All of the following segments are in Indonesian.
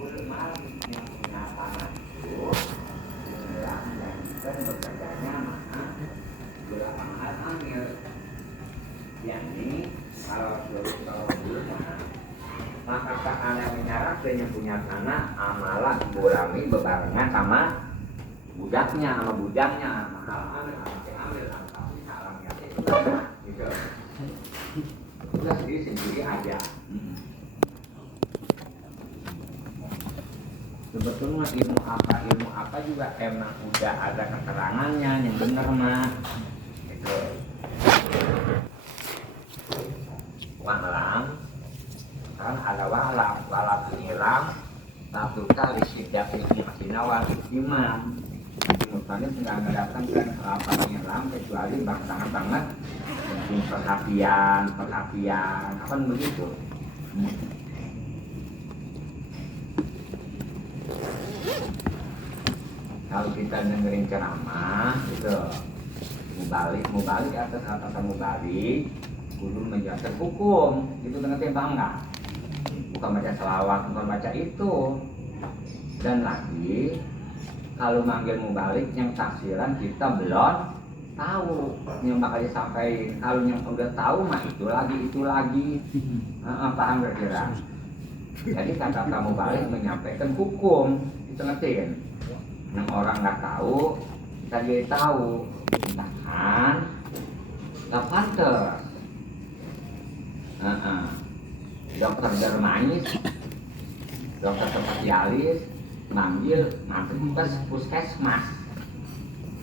ulama yang punya tanah itu inilah menjanjikan bekerjanya mana belakangan hamil. Yang ini kalau dulu maka saat yang menyarat yang punya tanah amalah burami bebarengan sama budaknya mahal ambil tapi salamnya itu gitu. Udah sendiri aja. Sebetulnya ilmu apa juga emang udah ada keterangannya yang benar mah gitu. Wa'lam kan ada walap ilam satu kali sidak ikhtina wal iman. Misalnya tidak mendatangkan apa ilam kecuali sangat banget perhatian apa begitu. Kalau kita dengerin ceramah gitu mubalik atas kata mubalik kudu menjalankan hukum itu dengan bangga, bukan baca selawat, bukan baca itu. Dan lagi kalau manggil mubalik yang tafsiran kita belum tahu yang bakal disampaikan. Kalau yang udah tahu mah itu lagi paham kira-kira. Jadi kata mubalik menyampaikan hukum itu ngerti kan. Yang orang nggak tahu kita jadi tahu. Misalkan nggak pantas dokter dermais, dokter spesialis manggil nanti puskesmas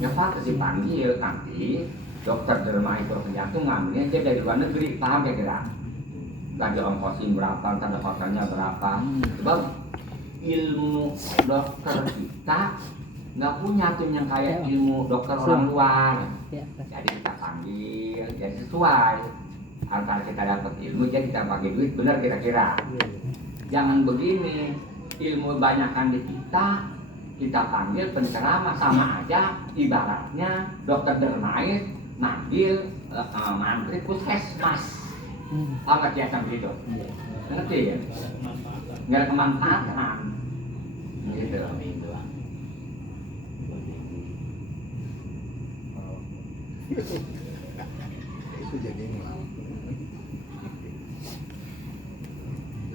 nggak pantas dipanggil. Nanti dokter dermais dokter jantung ngambilnya dia dari luar negeri, paham kira-kira. Gaji ongkosin berapa, tanda kotornya berapa. Sebab ilmu dokter kita nggak punya tuh yang kayak ilmu dokter orang luar. Jadi kita panggil, jadi sesuai antara kita dapat ilmu, jadi kita pakai duit benar kira-kira. Jangan begini, ilmu banyakan di kita panggil penceramah sama aja ibaratnya dokter dermais manggil mantri puskesmas. Apa kiasan begitu? Ngerti ya? Nggak ada kemanfaatan gitu. Itu jadi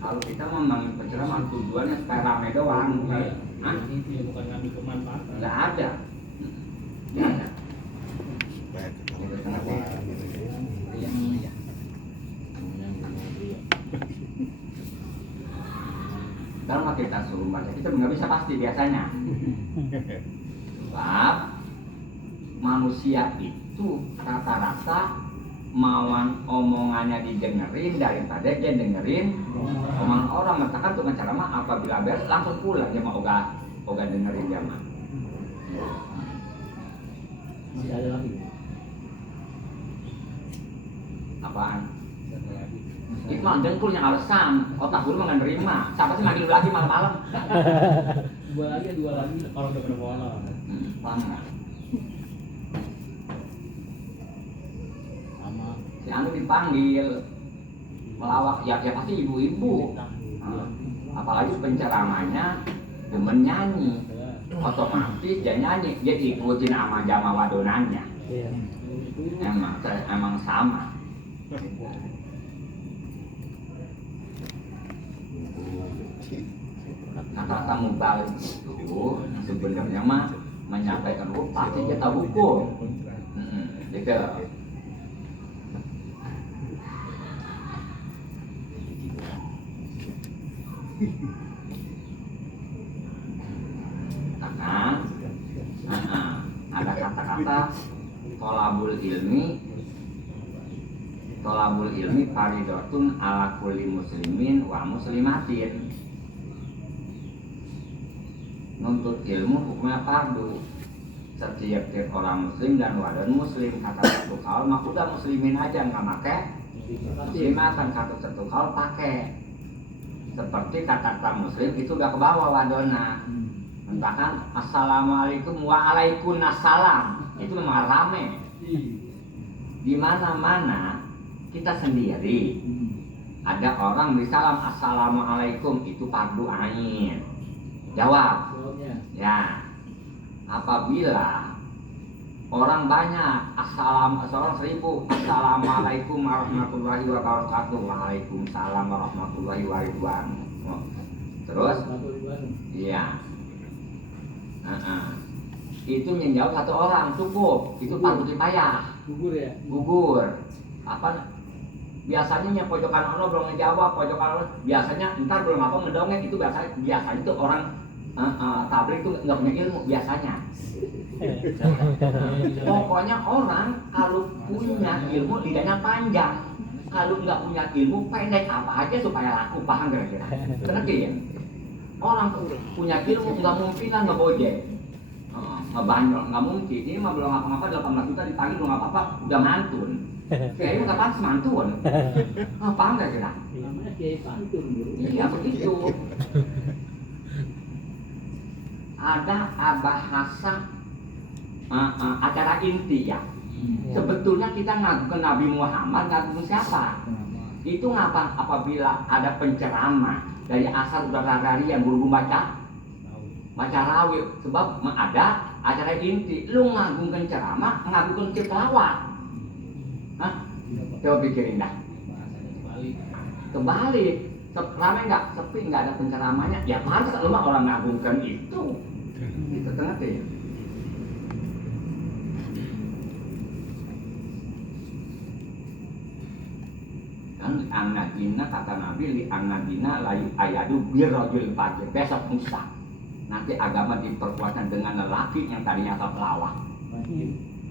kalau kita memang penceramah tujuannya supaya rame doang, itu bukan ngambil kemanfaatan. nggak ada. Nggak ada. Kalau kita suruh baca, kita nggak bisa pasti biasanya. Sebab manusia itu rata-rata mauan omongannya didengerin daripada dia dengerin omongan orang. Misalkan tuh ceramah apabila beres langsung pulang dia mau oga dengerin dia mah. Masih ada lagi. Apaan? Iqmal dengkulnya alasan, otak guru nggak nerima. Siapa sih manggil lagi malam-malam? Dua lagi kalau udah berbola. Paham nggak? Sama. Si Anu dipanggil melawak, ya pasti ibu-ibu. Apalagi penceramahnya demen nyanyi, otomatis dia nyanyi, dia ikutin sama jamaah wadonannya. Emang sama. Kata mubalik itu sebenarnya mah menyampaikan hukum, pasti dia tahu hukum. Gitu. Ada kata-kata tolabul ilmi faridotun ala kulli muslimin wa muslimatin. Nuntut ilmu hukumnya fardu setiap orang muslim dan wadah muslim. Kata satu kaul mah udah muslimin aja nggak pakai muslimatan, satu kaul pakai. Seperti kata muslim itu udah ke bawah wadona. Entahkan assalamualaikum waalaikumsalam itu memang rame. Di mana-mana kita sendiri Ada orang beri salam assalamualaikum, itu fardu ain. Jawab. Jawabnya. Ya. Apabila orang banyak seorang 1000 assalamualaikum warahmatullahi wabarakatuh, waalaikumsalam warahmatullahi wabarakatuh. Terus? Iya. Itu yang jawab satu orang cukup, itu fardu kifayah. Gugur ya? Gugur. Apa biasanya yang pojokan ono belum ngejawab, pojokan ono biasanya ntar belum apa ngedongeng, itu biasanya itu orang tabligh itu nggak punya ilmu biasanya. Pokoknya orang kalau punya ilmu lidahnya panjang, kalau nggak punya ilmu pendek apa aja supaya laku, paham kira-kira? Ngerti ya? Orang punya ilmu nggak mungkin lah ngebojek, ngebanyol nggak mungkin. Ini mah belum apa-apa 18 juta ditagih belum apa-apa udah mantun. Kiai kapan semantun? Paham kira-kira? Namanya kiai pantun bro. Iya begitu. Ada bahasa acara inti ya. Sebetulnya kita ngaku ke Nabi Muhammad, ngaku siapa? Itu ngapa? Apabila ada penceramah dari asal udah yang buru baca rawi, sebab ada acara inti, lu ngagungkan ceramah, ngagungkan celawat. Hah? Coba pikirin dah. Kebalik. Ramai nggak, sepi nggak ada penceramahnya, ya pantas lu mah orang ngagungkan itu. Itu ngerti ya? Kan an-nadina kata Nabi li an-nadina layu ayadu birrojul fajir, besok Musa nanti agama diperkuatkan dengan lelaki yang tadinya asal pelawak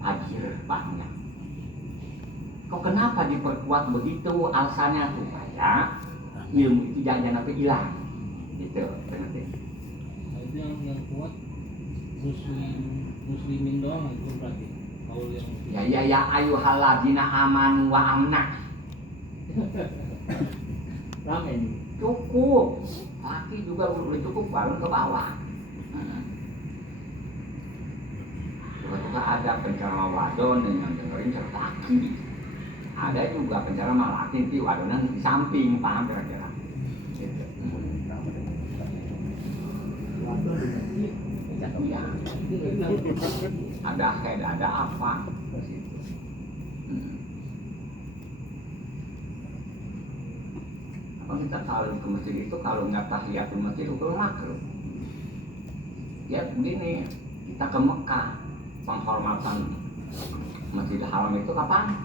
fajir banyak. Kok kenapa diperkuat begitu? Alasannya supaya ilmu itu jangan sampai hilang gitu, ngerti? Itu yang kuat muslimin doang itu berarti kalau yang ya ayyuhalladzina amanu wa amna. Ramai nih. Cukup, laki juga udah cukup, baru ke bawah. Juga ada penceramah wadon yang dengerin laki. Ada juga penceramah laki nanti wadonan di samping, paham kira-kira? Gitu. Ya. Ada kayak ada apa? Kita kalau ke masjid itu kalau nggak tahiyatul masjid itu makruh. Ya begini, kita ke Mekah, penghormatan Masjidil Haram itu kapan?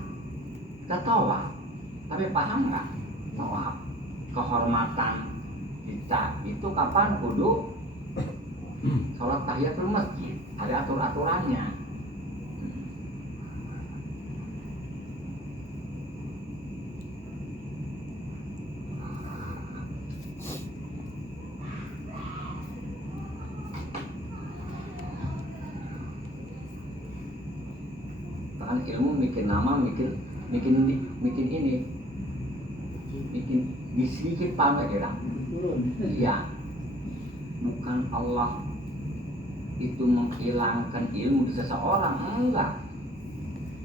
Kita tawaf. Tapi paham nggak? Tawaf, kehormatan kita itu kapan? Kudu sholat tahiyatul masjid, ada aturan-aturannya. Kan ilmu bikin nama, bikin ini, bikin sedikit paham kira. Iya, bukan Allah itu menghilangkan ilmu di seseorang, enggak.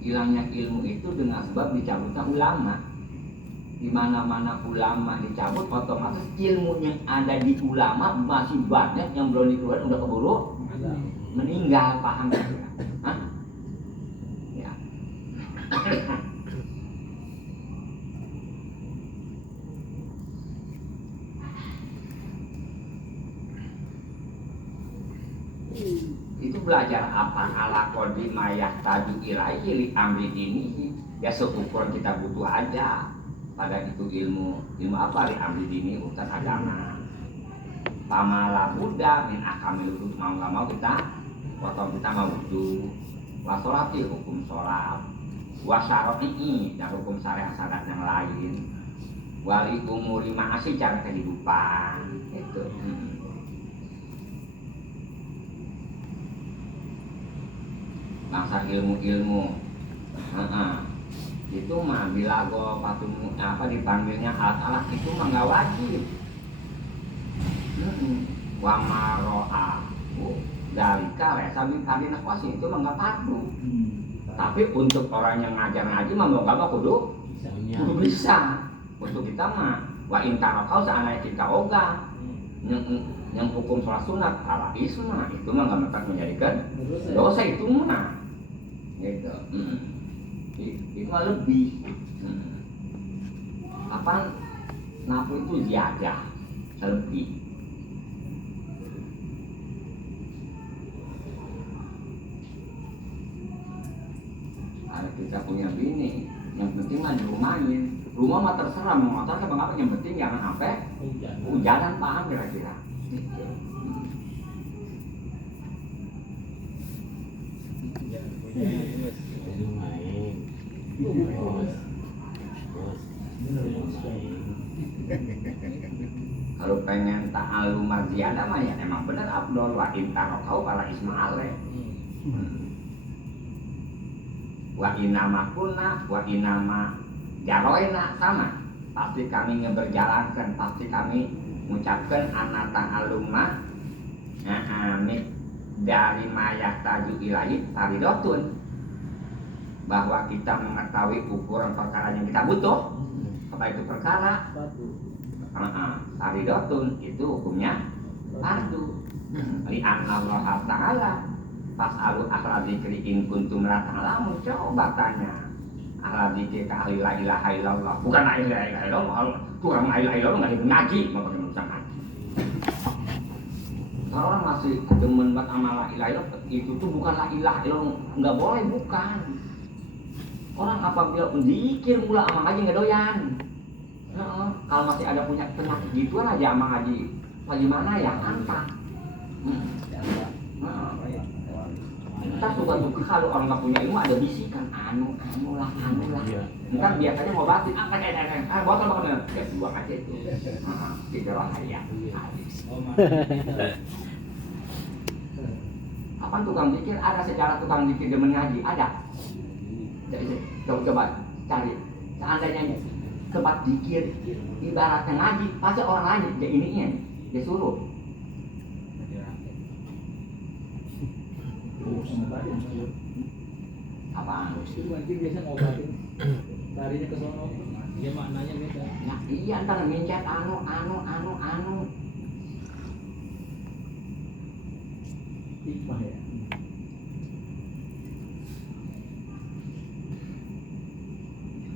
Hilangnya ilmu itu dengan sebab dicabutnya ulama. Di mana-mana ulama dicabut, otomatis ilmu yang ada di ulama masih banyak yang belum dikeluarkan, udah keburu meninggal, paham kira. Hah? Itu belajar apa? Ala kodi mayah taju ilaihi li amri ini ya seukuran kita butuh aja pada itu ilmu apa li amri ini urusan agama. Pamala Buddha min akamil wudhu, mau nggak mau kita potong, kita mau wudhu, wasolati hukum sholat, wasaroti dan hukum syariat yang lain, wali umuri ma'asi cara kehidupan itu. Masa ilmu-ilmu itu mah bila go patung apa dipanggilnya alat-alat itu mah nggak wajib. Wa maro'a dalika resabi kadina kuasi itu mah nggak fardu. Tapi untuk orang yang ngajar ngaji mah mau nggak kudu bisa. Untuk kita mah wa intarakau seandainya kita oga yang hukum sholat sunat ala isma itu mah nggak dapat menjadikan dosa itu mah gitu. Itu mah lebih. Kapan nafu itu ziyadah lebih. Ada kita punya bini, yang penting mah dirumahin. Rumah mah terserah mau motor ke apa, yang penting jangan sampai hujanan, paham kira-kira. Kalau pengen ta'alum marziyadah mah ya emang bener Abdul wa intarokau para Ismail. Wa inama kunna wa inama jaroina sama. Pasti kami ngeberjalankan, pasti kami mengucapkan anak ta'alumah dari mayak taju ilahi faridotun, bahwa kita mengetahui ukuran perkara yang kita butuh. Apa itu perkara? Faridotun itu hukumnya fardu. Li'anna Allah Ta'ala fas'alu ahla dzikri in kuntum la ta'lamun. Coba tanya ahla dzikri ka ahli la ilaha illallah, bukan la ilaha illallah. Tukang la ilaha illallah nggak ngaji, mau pakai urusan ngaji. Kalau orang masih demen buat amal la ilaha illallah, itu tuh bukan la ilaha illallah, nggak boleh, bukan. Orang apabila zikir mula amal ngaji nggak doyan. Kalau masih ada punya penyakit gituan aja amal ngaji, bagaimana ya antah. Kita suka kalau orang nggak punya ilmu ada bisikan anu lah. Kan biasanya mau batin botol ya buang aja itu. Tidak bahaya. Apa tukang zikir? Ada sejarah tukang zikir demen ngaji, ada. Coba cari. Seandainya tempat zikir ibaratnya ngaji, pasti orang lain dia ininya dia suruh. Apaan? Itu mungkin biasa ngobatin larinya ke sono, dia maknanya beda. Nah iya, ntar mencet anu hikmah ya.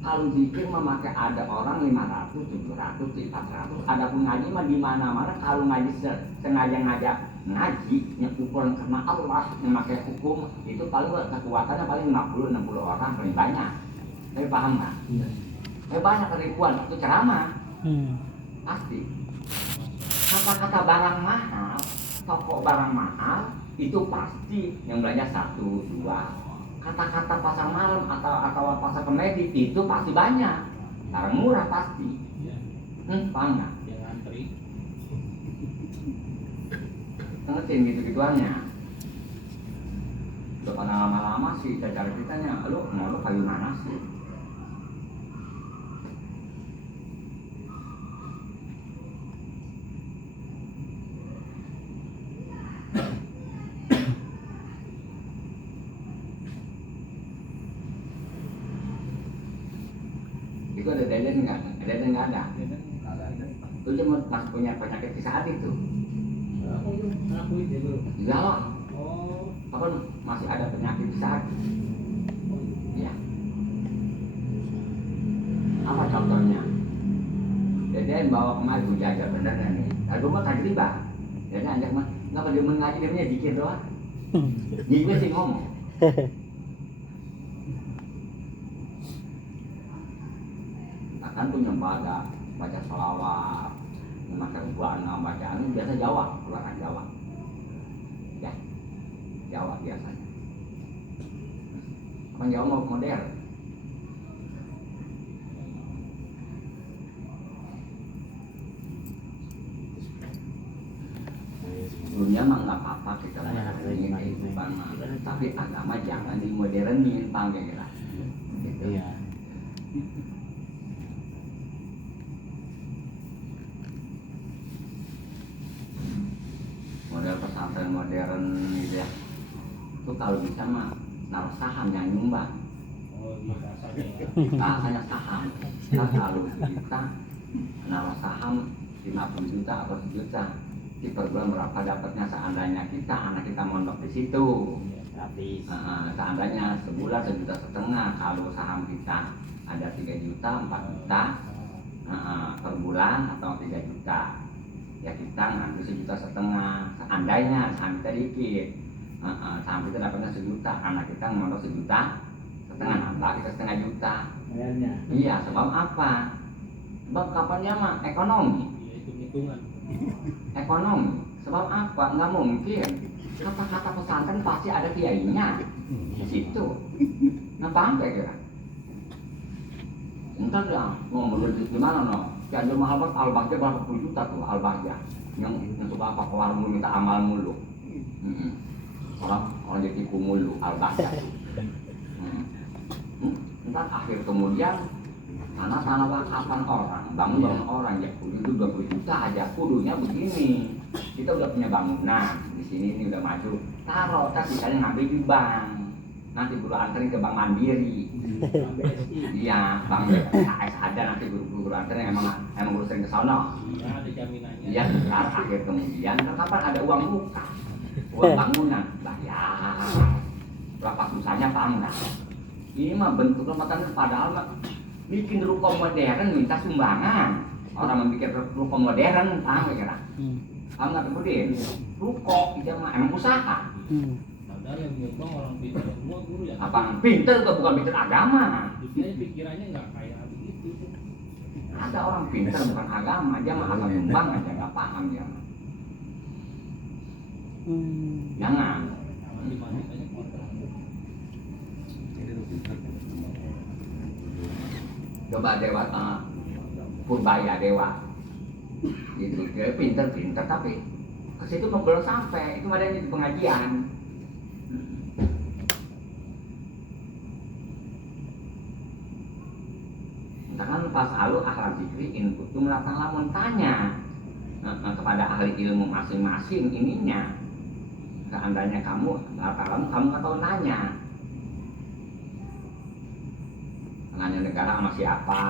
Kalau zikir memakai ada orang 500, 700, 400. Ada pun ngaji mah di mana-mana. Kalau ngaji sengaja ngajak ngaji yang ukuran karena Allah yang pakai hukum itu paling kekuatannya paling 50-60 orang paling banyak. Tapi paham nggak? Tapi banyak ribuan itu ceramah. Pasti. Kata-kata barang mahal, toko barang mahal itu pasti yang belanja 1, 2. Kata-kata pasar malam atau pasar komedi itu pasti banyak. Barang murah pasti. Paham nggak? Yang antri. Ngertiin gitu-gituannya. Udah pada lama-lama sih cara kitanya, lu mau lu kayu mana sih? Itu ada deden nggak? Deden nggak ada. Lu cuma masih punya penyakit di saat itu. Anak kulit ya bro. Iyalah. Oh. Apa masih ada penyakit di saat? Iya. Apa contohnya? Deden bawa kemari gue jaga benernya nih. Lalu mah tadi tiba. Deden ajak mah nggak pada mengaji dia punya dikir doang. Jadi sih ngomong. Kan punya baca sholawat, memakai buana bacaan biasa Jawa, keluaran Jawa, ya Jawa biasanya. Orang Jawa mau modern. Dunia mah nggak apa-apa kita modernin kehidupan mah, tapi agama jangan dimodernin, panggil lah. Gitu. Iya. Model pesantren modern gitu ya, itu kalau bisa mah naruh saham yang nyumbang. Kita hanya saham. Kita kalau kita nama saham 50 juta atau 1 juta di per bulan berapa dapatnya seandainya kita anak kita mondok di situ. Seandainya sebulan 1,5 juta, kalau saham kita ada 3 juta, 4 juta per bulan atau 3 juta, ya kita ngambil 1,5 juta. Seandainya saham kita dikit, saham kita dapatnya 1 juta, anak kita mondok 1,5 juta, nambah kita 0,5 juta. Iya, sebab apa? Sebab kapannya mah ekonomi. Ekonomi. Sebab apa? Nggak mungkin. Kata-kata pesantren pasti ada kiainya di situ. Nah, paham gak kira? Entar ya, mau beli gimana no? Ya ada mahal banget albahnya berapa puluh juta tuh albahnya. Yang suka apa ke warung minta amal mulu. Orang ditipu mulu albahnya. Entar akhir kemudian tanah wakapan orang, bangun orang ya kudu itu 20 juta aja, kudunya begini. Kita udah punya bangunan di sini ini udah maju, taruh kan misalnya ngambil di bank, nanti guru anterin ke bank Mandiri. Iya, bank BSAS ada nanti guru anterin emang guru sering ke sono. Iya, ada jaminannya. Iya, akhir kemudian kapan ada uang muka, uang bangunan, bayar. Berapa susahnya paham nggak? Ini mah bentuk lembaga padahal mah bikin ruko modern minta sumbangan. Orang memikir ruko modern, paham ya? Paham nggak kemudian? Ruko itu mah emang usaha. Padahal yang nyumbang orang pintar semua guru ya. Apa pintar kok bukan pintar agama? Dia pikirannya nggak kayak begitu. Ada orang pintar bukan agama, dia mah asal nyumbang aja nggak paham dia. Jangan. Dimana-mana kontrak. Coba dewa Purbaya dewa gitu, dia pinter tapi ke situ belum sampai, itu ada di pengajian. Misalkan pas alu akhlak zikri input itu melakukan lamun tanya kepada ahli ilmu masing-masing ininya, seandainya kamu nggak tahu nanya negara sama siapa,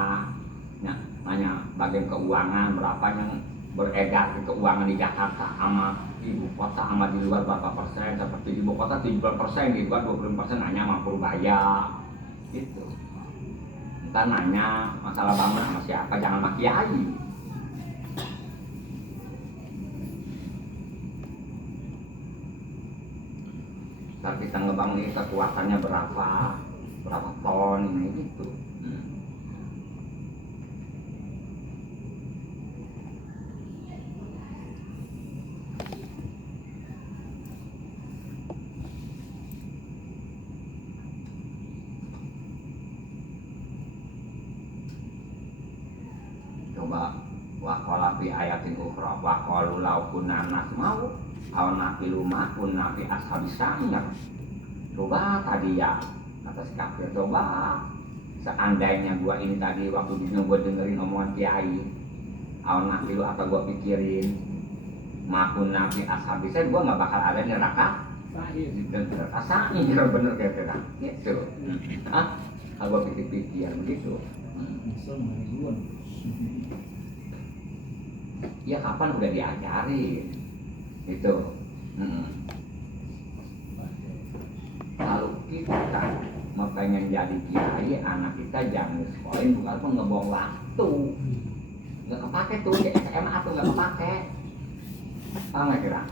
nanya bagian keuangan berapa yang beredar ke keuangan di Jakarta sama ibu kota sama di luar berapa persen, seperti di ibu kota 70%, di luar 20%, nanya sama Purbaya gitu. Ntar nanya masalah bangun sama siapa, jangan sama kiai. Ntar kita ngebangun ini kekuatannya berapa ton ini gitu. Coba waqala fi ayatin ukhra wa qalu law kunna nasma'u aw naqilu ma kunna fi ashabis sa'ir. Coba tadi ya kata si kafir, coba seandainya gua ini tadi waktu dulu gua dengerin omongan kiai, aw naqilu atau gua pikirin ma kunna fi ashabis sa'ir, gua nggak bakal ada di neraka dan neraka sa'ir, bener kira-kira gitu. Gua pikir-pikir begitu. Ya kapan udah diajarin itu. Kalau kita mau pengen jadi kiai, anak kita jangan sekolahin bukan pun ngebuang waktu, nggak kepake tuh di SMA tuh nggak kepake, apa nggak kira?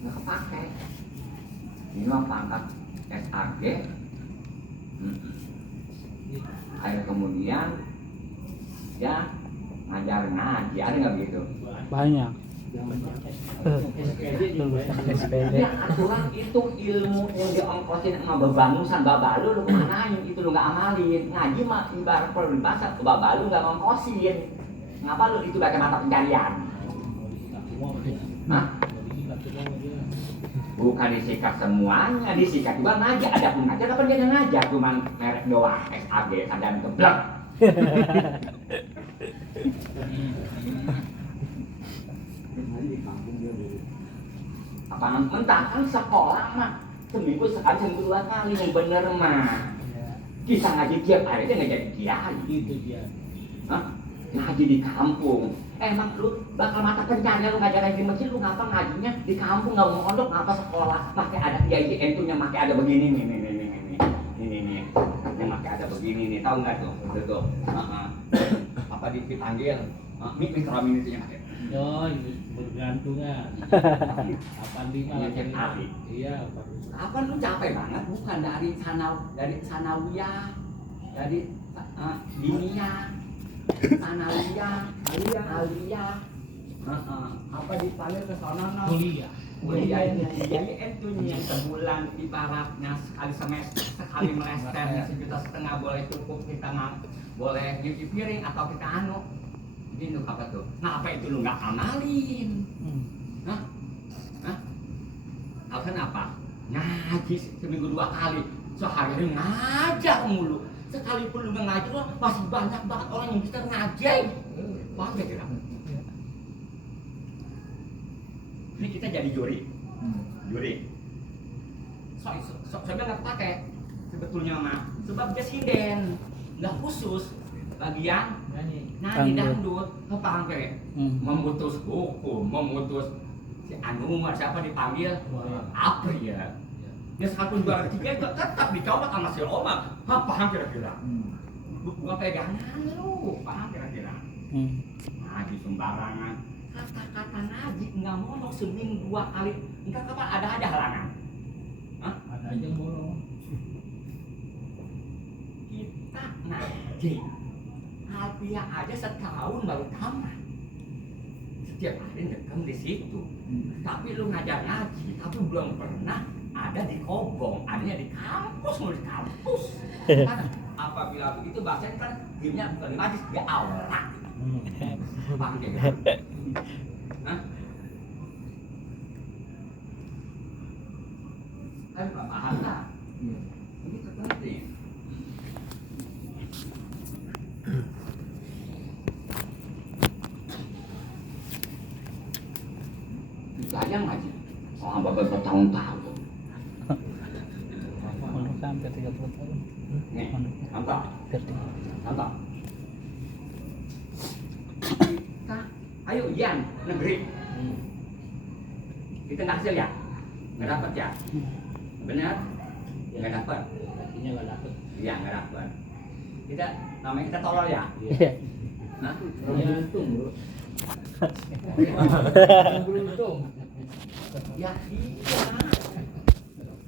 Nggak kepake. Ini mah pangkat SAG. Akhir kemudian ya ngajar ngaji, ada nggak begitu? Banyak. Ya aturan itu ilmu yang diongkosin sama bebangusan babalu lu manain itu lu nggak amalin. Ngaji mah ibarat peribahasa babalu nggak ngongkosin. Ngapa lu itu pakai mata pencarian? Hah? Bukan disikat semuanya, disikat juga ngaji. Ada pun ngajar, kapan dia ngajar cuman merek doang, SAG, sadar keblek. Apaan mentah kan sekolah mah seminggu sekali, seminggu 2 kali yang bener mah. Kita ngaji tiap hari aja nggak jadi kiai. Itu dia. Hah? Ngaji di kampung. Emang lu bakal mata pencarian lu ngajarin di masjid, lu ngapa ngajinya di kampung nggak mau mondok, ngapa sekolah? Pakai ada kiai entunya, pakai ada begini nih. Ini yang pakai ada begini nih, tahu nggak tuh? Tuh. Apa dipanggil? Mitra minitunya pakai. Oh, ini bergantungan. 85 Ini tiap hari. Iya, Kapan lu capek banget? Bukan dari sanawiyah, dari diniyah, sanawiyah, aliyah. Apa dipanggil ke sana? kuliah. Kuliahnya. Jadi entunya sebulan ibaratnya sekali semester, sekali meresternya 1,5 juta boleh cukup kita boleh nyuci piring atau kita ini tuh apa tuh? Nah apa itu lu nggak amalin? Hah? Alasan apa? Ngaji seminggu 2 kali, sehari ngajar mulu. Sekalipun lu nggak ngaji, masih banyak banget orang yang bisa ngaji. Paham gak kira? Ini kita jadi juri. Saya nggak pakai sebetulnya mah, sebab dia sinden, nggak khusus bagi yang nyanyi dangdut. Kau paham kayak? Memutus hukum, memutus si siapa dipanggil Apri ya. Dia 1, 2, 3 itu tetap dicoba sama si Oma. Paham kira-kira? Bukan pegangan lu, paham kira-kira? Ngaji sembarangan. Kata-kata ngaji nggak mau seminggu 2 kali. Entar kapan ada aja halangan. Hah? Ada aja bolong. Kita ngaji. Alfiah aja setahun baru tamat. Setiap hari ngekem di situ. Tapi lu ngajar ngaji, tapi belum pernah ada di kobong, adanya di kampus, mau di kampus. Kan apabila begitu bahasanya kan gamenya bukan di majlis, dia aurat. Paham ya? Hah? Kan paham lah. Ini penting. Sayang aja, orang bapak bertahun-tahun. Mondok sampai 30 tahun. Nih, nampak? Nampak? Kita, ayo ujian negeri. Kita nggak hasil ya? Nggak dapat ya? Benar? Nggak dapat. Artinya nggak dapet. Iya, nggak dapat. Kita, namanya kita tolol ya? Iya. Nah, Beruntung, bro. Beruntung. ya iya.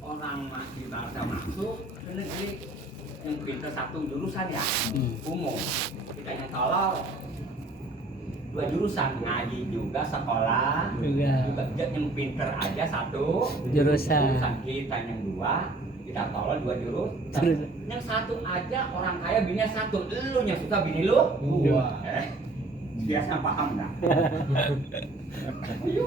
Orang masih bangsa masuk ke negeri yang pintar 1 jurusan ya, umum. Kita yang tolol 2 jurusan, ngaji juga, sekolah juga yang pintar aja 1 Jurusan. Kita yang 2, kita tolol 2 jurusan. Yang 1 aja orang kaya bininya 1, lu yang suka bini lu 2. Biasa paham nggak? Ayo.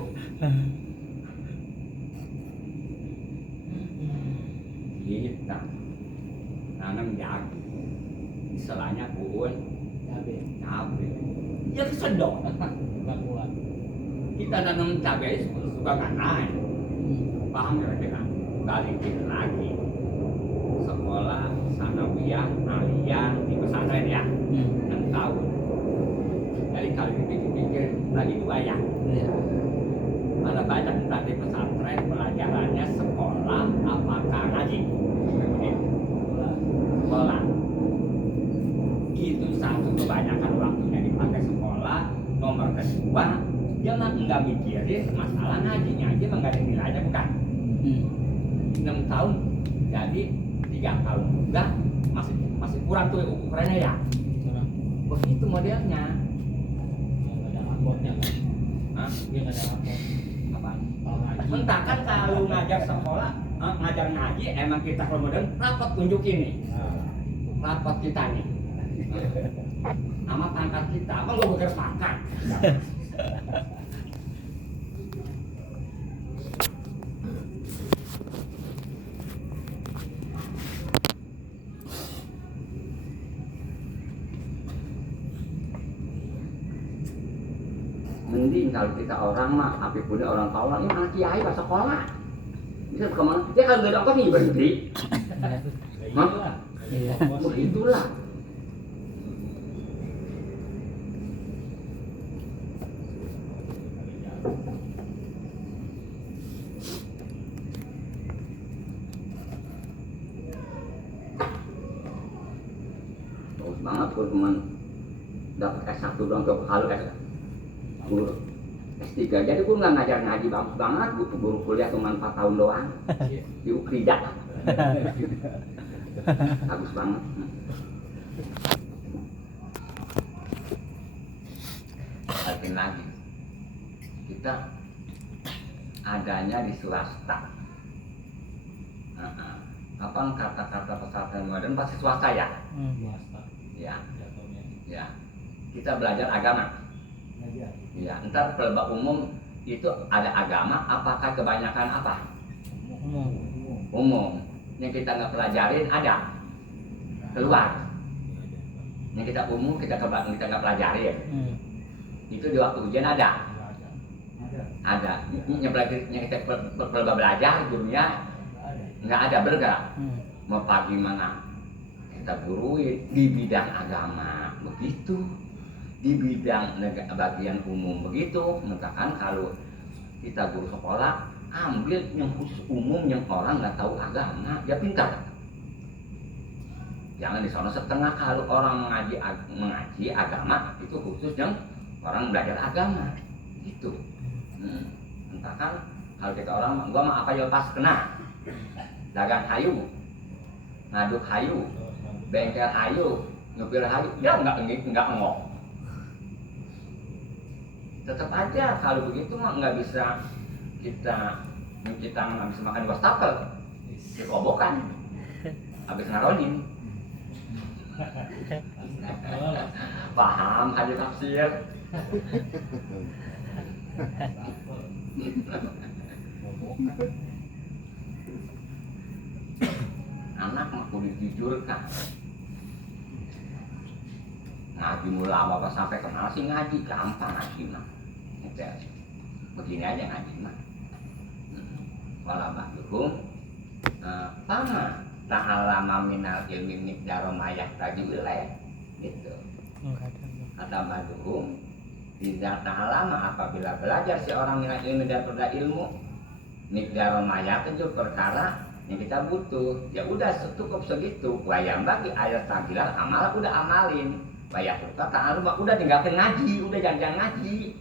Kita nanam jagung, istilahnya pun cabai. Ya kesedot. Nggak kuat. Kita nanam cabai suka nggak naik. Paham kira-kira? Balikin lagi. Sekolah sanawiyah, aliyah di pesantren ya, 6 tahun. Jadi kalau dipikir-pikir lagi 2 ya. Ada banyak entah di pesantren pelajarannya sekolah apakah ngaji. Sekolah. Itu 1 kebanyakan waktunya dipakai sekolah. Nomor kedua, jangan nggak mikirin masalah ngajinya aja nggak ada nilainya bukan. 6 tahun, jadi 3 tahun juga masih kurang tuh ukurannya ya. Begitu modelnya. Nggak ada rapotnya kan? Hah? Dia nggak ada rapot. Apa? Kalau ngaji. Entah kan kalau ngajar sekolah, ngajar ngaji emang kita kalau modern rapot tunjukin nih. Rapot kita nih. Nama pangkat kita, apa lu beker pangkat? Mending kalau kita orang mah, tapi punya orang tolong ini anak kiai pas sekolah. Bisa kemana? Dia kalau nggak ada ongkos nih berhenti. Iyalah. Iya. Begitulah. Bagus banget gue cuman dapat S1 doang tuh kalau guru S3 jadi gue nggak ngajar ngaji bagus banget gue tuh guru kuliah cuma 4 tahun doang di Ukrida bagus banget. Lagi lagi kita adanya di swasta. Apa kata-kata pesantren modern pasti swasta ya? Swasta. Ya, Jatuhnya. ya. Kita belajar agama. Ngajar. Ya, ntar pelba umum itu ada agama, apakah kebanyakan apa? Umum. Umum. Yang kita nggak pelajarin ada keluar. Yang kita umum kita nggak pelajarin. Itu di waktu ujian ada. Ada. Yang kita pelba belajar dunia nggak ada bergerak. Mau pagi mana kita guruin di bidang agama begitu. Di bidang bagian umum begitu, misalkan kalau kita guru sekolah ambil yang khusus umum yang orang nggak tahu agama, dia pintar. Jangan di sana setengah kalau orang mengaji agama itu khusus yang orang belajar agama, gitu. Misalkan kalau kita orang, gua mah apa ya pas kena, dagang hayu, ngaduk hayu, bengkel hayu, nyupir hayu, dia nggak ngok. Tetap aja kalau begitu mah nggak bisa kita nggak bisa makan di wastafel, dikobokan, habis ngaronin. Paham haji tafsir? Anak mah kudu dijujurkan. Ngaji mula apa sampai kenal sih ngaji gampang ngaji mah. Begini aja ngaji mah. Wala ba'duhum pama ta'alama minal ilmi miqdaro mayat tajuleh gitu. Kata ba'duhum tidak ta'alama apabila belajar si orang minal ilmi daripada ilmu miqdaro mayat itu perkara yang kita butuh. Ya udah cukup segitu. Wayang bagi ayat tabilah amal udah amalin. Bayar kata udah tinggalkan ngaji, udah jangan ngaji.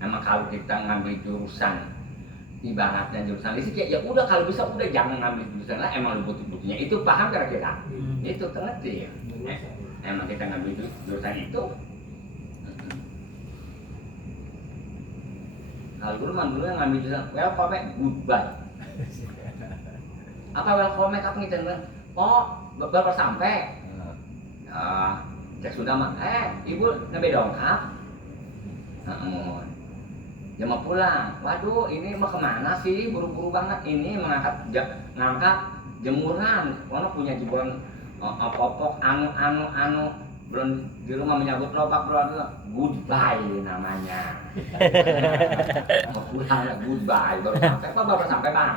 Emang kalau kita ngambil jurusan ibaratnya jurusan listrik ya udah kalau bisa udah jangan ngambil jurusan lah emang lu butuhnya itu paham kira-kira itu ngerti ya emang kita ngambil jurusan itu kalau dulu yang ngambil jurusan welcome goodbye apa welcome apa gitu oh bapak sampai cek sudah mah ibu nabe dongkap dia mau pulang, waduh ini mau kemana sih buru-buru banget ini ngangkat jemuran, mana punya jemuran popok anu belum di rumah menyambut lobak belum goodbye namanya. Mau pulang goodbye baru sampai apa baru sampai bang?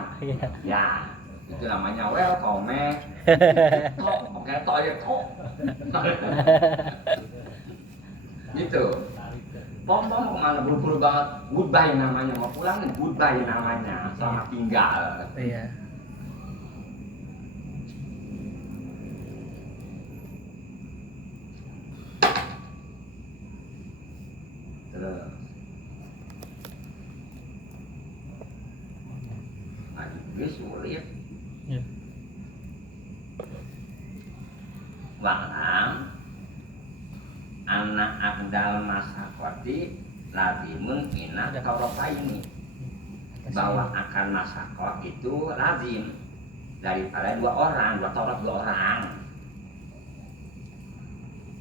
Ya itu namanya welcome. Oke toh ya toh. Gitu. Pom kemana buru-buru banget goodbye namanya mau pulang goodbye namanya selamat tinggal. Iya. Terus lagi sulit. Iya. Walang anak abdal masakoti lazimun ina torofa ini bahwa akan masakot itu lazim daripada dua orang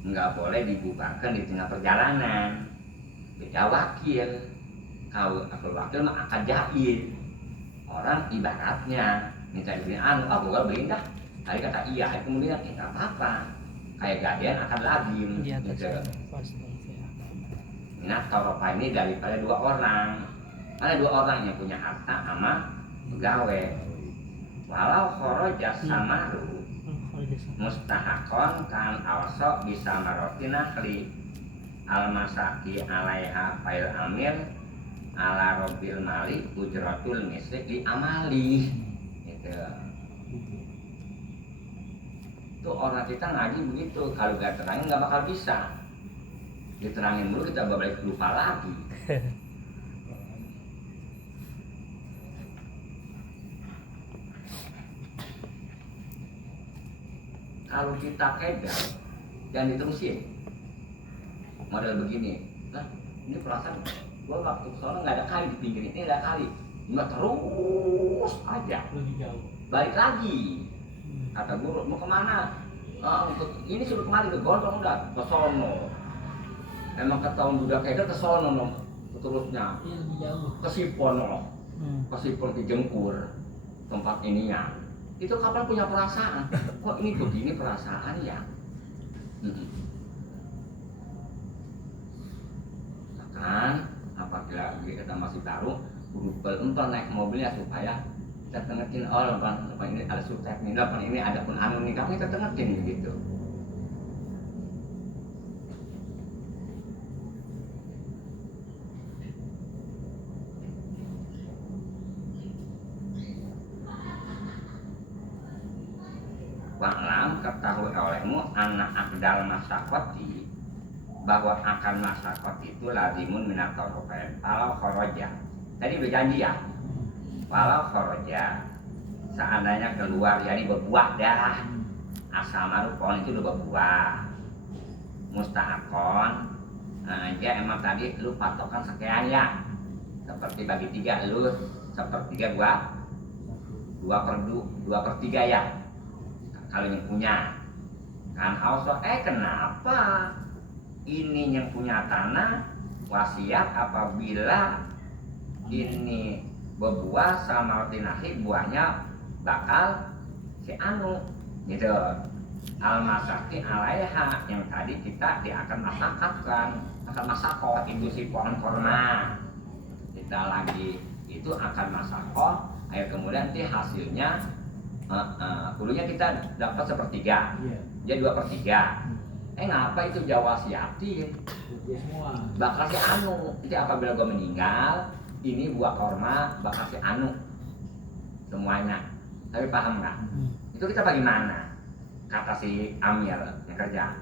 nggak boleh dibubarkan di tengah perjalanan beda wakil kalau wakil mah akan jahil orang ibaratnya minta dibeliin gue beliin dah tadi kata iya kemudian nggak apa-apa kayak gadean akan lazim gitu. Nah torofa ini daripada dua orang ada dua orang yang punya harta sama pegawai walau khoroja samaru mustahakon kan also bisa marotina kli al-masaki alaiha fail amir ala robil mali ujratul misli di amali gitu. Tuh orang kita ngaji begitu, kalau gak terangin gak bakal bisa. Diterangin dulu kita balik lupa lagi. Kalau kita kedal jangan diterusin model begini. Nah ini perasaan gua waktu kesana nggak ada kali di pinggir ini, ada kali nggak, terus aja lebih jauh. balik lagi. Kata guru mau kemana? Ini suruh kemari ke gondong, udah ke sono. Emang ketahuan udah kedal ke sono no, terusnya Iya lebih jauh. ke Sipon no, ke Sipon di Jengkur tempat ininya. Itu kapan punya perasaan? Kok ini begini perasaan ya? Kan apabila kita masih baru, empel naik mobilnya supaya kita tengetin apa ini ada subtek nih, apa ini ada pun anu nih, kami kita tengetin gitu. Wa'lam ketahui olehmu anak akdal masakoti, bahwa akan masakoti itu lazimun minat taurofen walau khoroja. Tadi berjanji ya, walau khoroja seandainya keluar, yani berbuah dah, asal maru pohon itu udah berbuah mustahakon aja. Emang tadi lu patokan sekian ya, seperti bagi tiga, lu sepertiga dua per tiga ya kalau yang punya kan. Also kenapa ini yang punya tanah wasiat apabila ini berbuah sama tinahi buahnya bakal si anu gitu. Al-masaki alaiha yang tadi kita akan masakatkan, akan masako itu si pohon korma kita lagi itu akan masako air, kemudian nanti hasilnya dulunya kita dapat sepertiga, dia 2/3. Ngapa itu Jawa siatin? Semua. Bakal si anu. Jadi apabila gue meninggal, ini buah korma bakal si anu semuanya. Tapi paham nggak? Itu kita bagaimana? Kata si Amir yang kerja.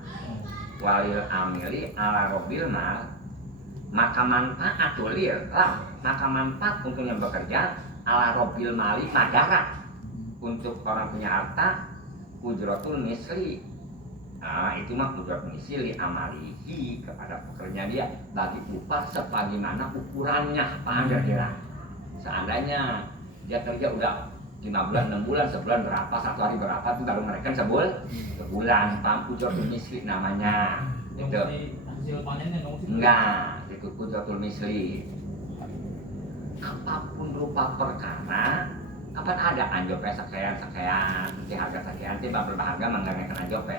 Walil amili ala robil mal, maka manfaat tulir lah, maka manfaat untuk yang bekerja ala robil mali madara. Untuk orang punya harta ujratul misli, itu mah ujratul misli amalihi kepada pekerja dia bagi upah sebagaimana ukurannya. Paham kira-kira? Seandainya dia kerja udah 5 bulan, 6 bulan, sebulan berapa, 1 hari berapa, itu baru mereka sebulan. Paham? Ujratul misli namanya. Itu hasil panennya dong. enggak, itu ujratul misli. Apapun rupa perkara, kapan ada anjope sekian, nanti harga sekian, nanti berharga menggandakan anjope.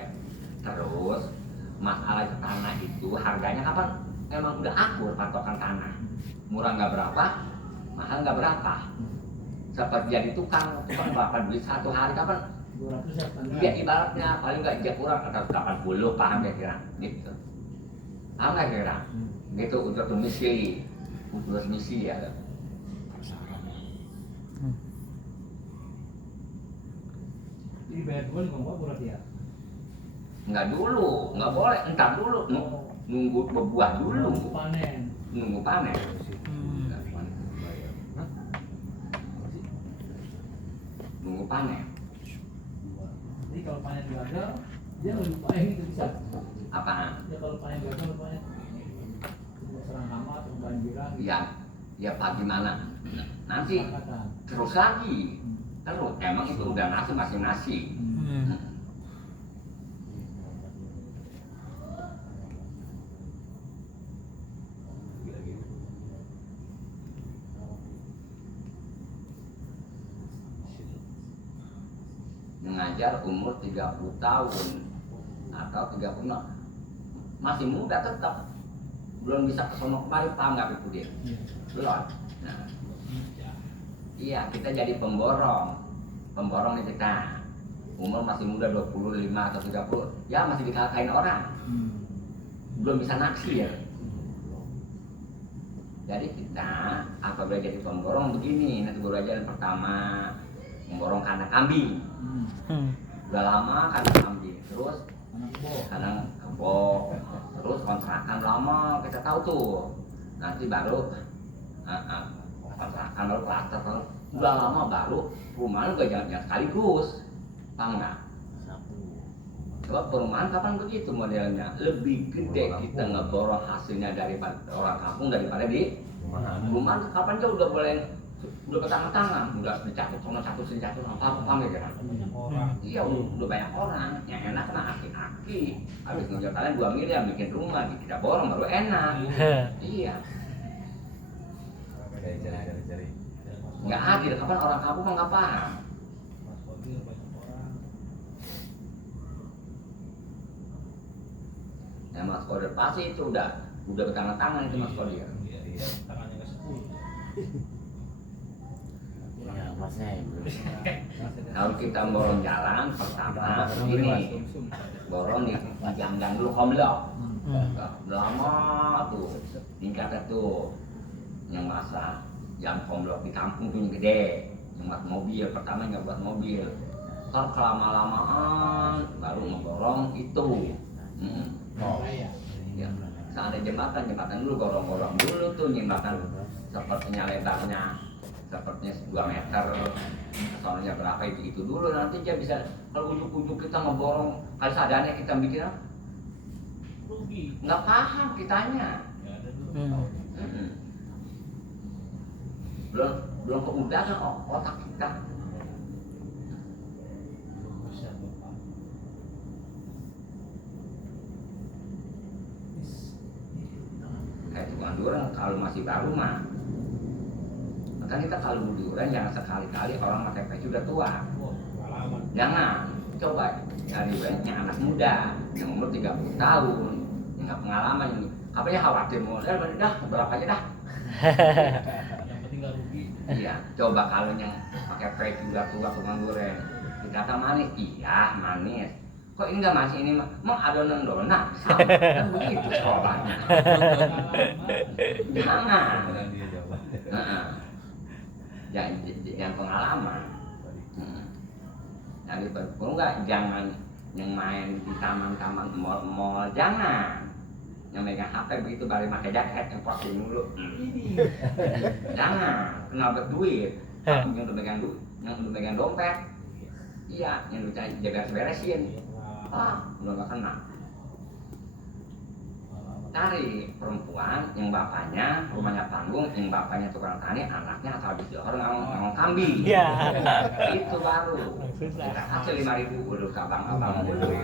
Terus masalah tanah itu harganya kapan? Emang udah akur patokan tanah, murah nggak berapa, mahal nggak berapa. Seperti jadi tukang berapa duit 1 hari kapan? 200 ya. Dia ibaratnya paling nggak dia kurang atau 80, paham ya kira? Gitu. Paham nggak kira? Gitu udah misi ya. Jadi bayar dulu nggak berarti ya? Nggak dulu, nggak boleh, entar dulu, nunggu berbuah dulu, nunggu panen. Nunggu panen. Jadi kalau panen gagal, dia ngelupain itu bisa. Apaan? Ya kalau panen gagal, panen serang hama atau banjiran. Ya bagaimana? Nanti terus lagi. Terus emang itu udah nasi. Mengajar umur 30 tahun atau 30 masih muda tetap, belum bisa kesono kemari, paham nggak itu dia? Belum. Nah, iya kita jadi pemborong nih kita. umur masih muda 25 atau 30, ya masih dikatain orang, belum bisa naksir. Jadi kita apabila jadi pemborong begini, nanti baru aja yang pertama memborong kandang kambing, udah lama kandang kambing, terus kandang kebo, terus kontrakan lama kita tahu tuh, nanti baru kontrakan baru klaster, udah lama baru perumahan gak jangan sekaligus, paham nggak? Coba perumahan kapan begitu modelnya, lebih gede kita ngeborong hasilnya daripada orang kampung daripada di perumahan. Kapan aja udah boleh, udah petang-tangan, udah dicatut apa gitu kan? Iya udah banyak orang, yang enak kena aki-aki, habis ngejual kalian 2 miliar bikin rumah, kita borong baru enak. Iya. Nggak adil, kapan orang kampung mah nggak paham. Ya Mas Kodir pasti itu udah bertangan-tangan itu Mas Kodir. Tangannya ke 10. Ya, masnya belum. Kalau kita borong jalan pertama ini borong di gang-gang dulu komlok. Lama tuh tingkatnya tuh yang masa yang komlok di kampung tuh yang gede, yang buat mobil, pertama nggak buat mobil. Ntar kelama-lamaan baru ngeborong itu. Ya, ada jembatan dulu, gorong-gorong dulu tuh jembatan sepertinya lebarnya sepertinya 2 meter, soalnya berapa itu dulu, nanti dia bisa kalau ujuk-ujuk kita ngeborong kali sadarnya kita mikir Rugi. nggak paham kitanya. Belum kemudahan otak kita. Kayak tukang durian kalau masih baru mah, kan kita kalau durian jangan sekali-kali orang pakai peci udah tua. Jangan, coba cari yang anak muda yang umur 30 tahun yang nggak pengalaman, apa ya khawatir mau dah berapa aja dah. Yang penting nggak rugi. Iya, coba kalau yang pakai peci udah tua tukang durian dikata manis, iya manis. Kok ini nggak masih ini mau adonan donat sama kan begitu soalnya. Jangan. Yang pengalaman. Jadi perlu nggak jangan yang main di taman-taman mall, jangan. Yang megang HP begitu balik pakai jaket yang pakai mulu. Jangan, kenal berduit. Yang udah megang dompet. Iya, yang udah jaga beresin. Udah gak kena. Cari perempuan yang bapaknya rumahnya panggung, yang bapaknya tukang tani, anaknya asal habis johor ngomong kambing. Itu baru kita kasih 5.000 udah ke abang-abang dulu.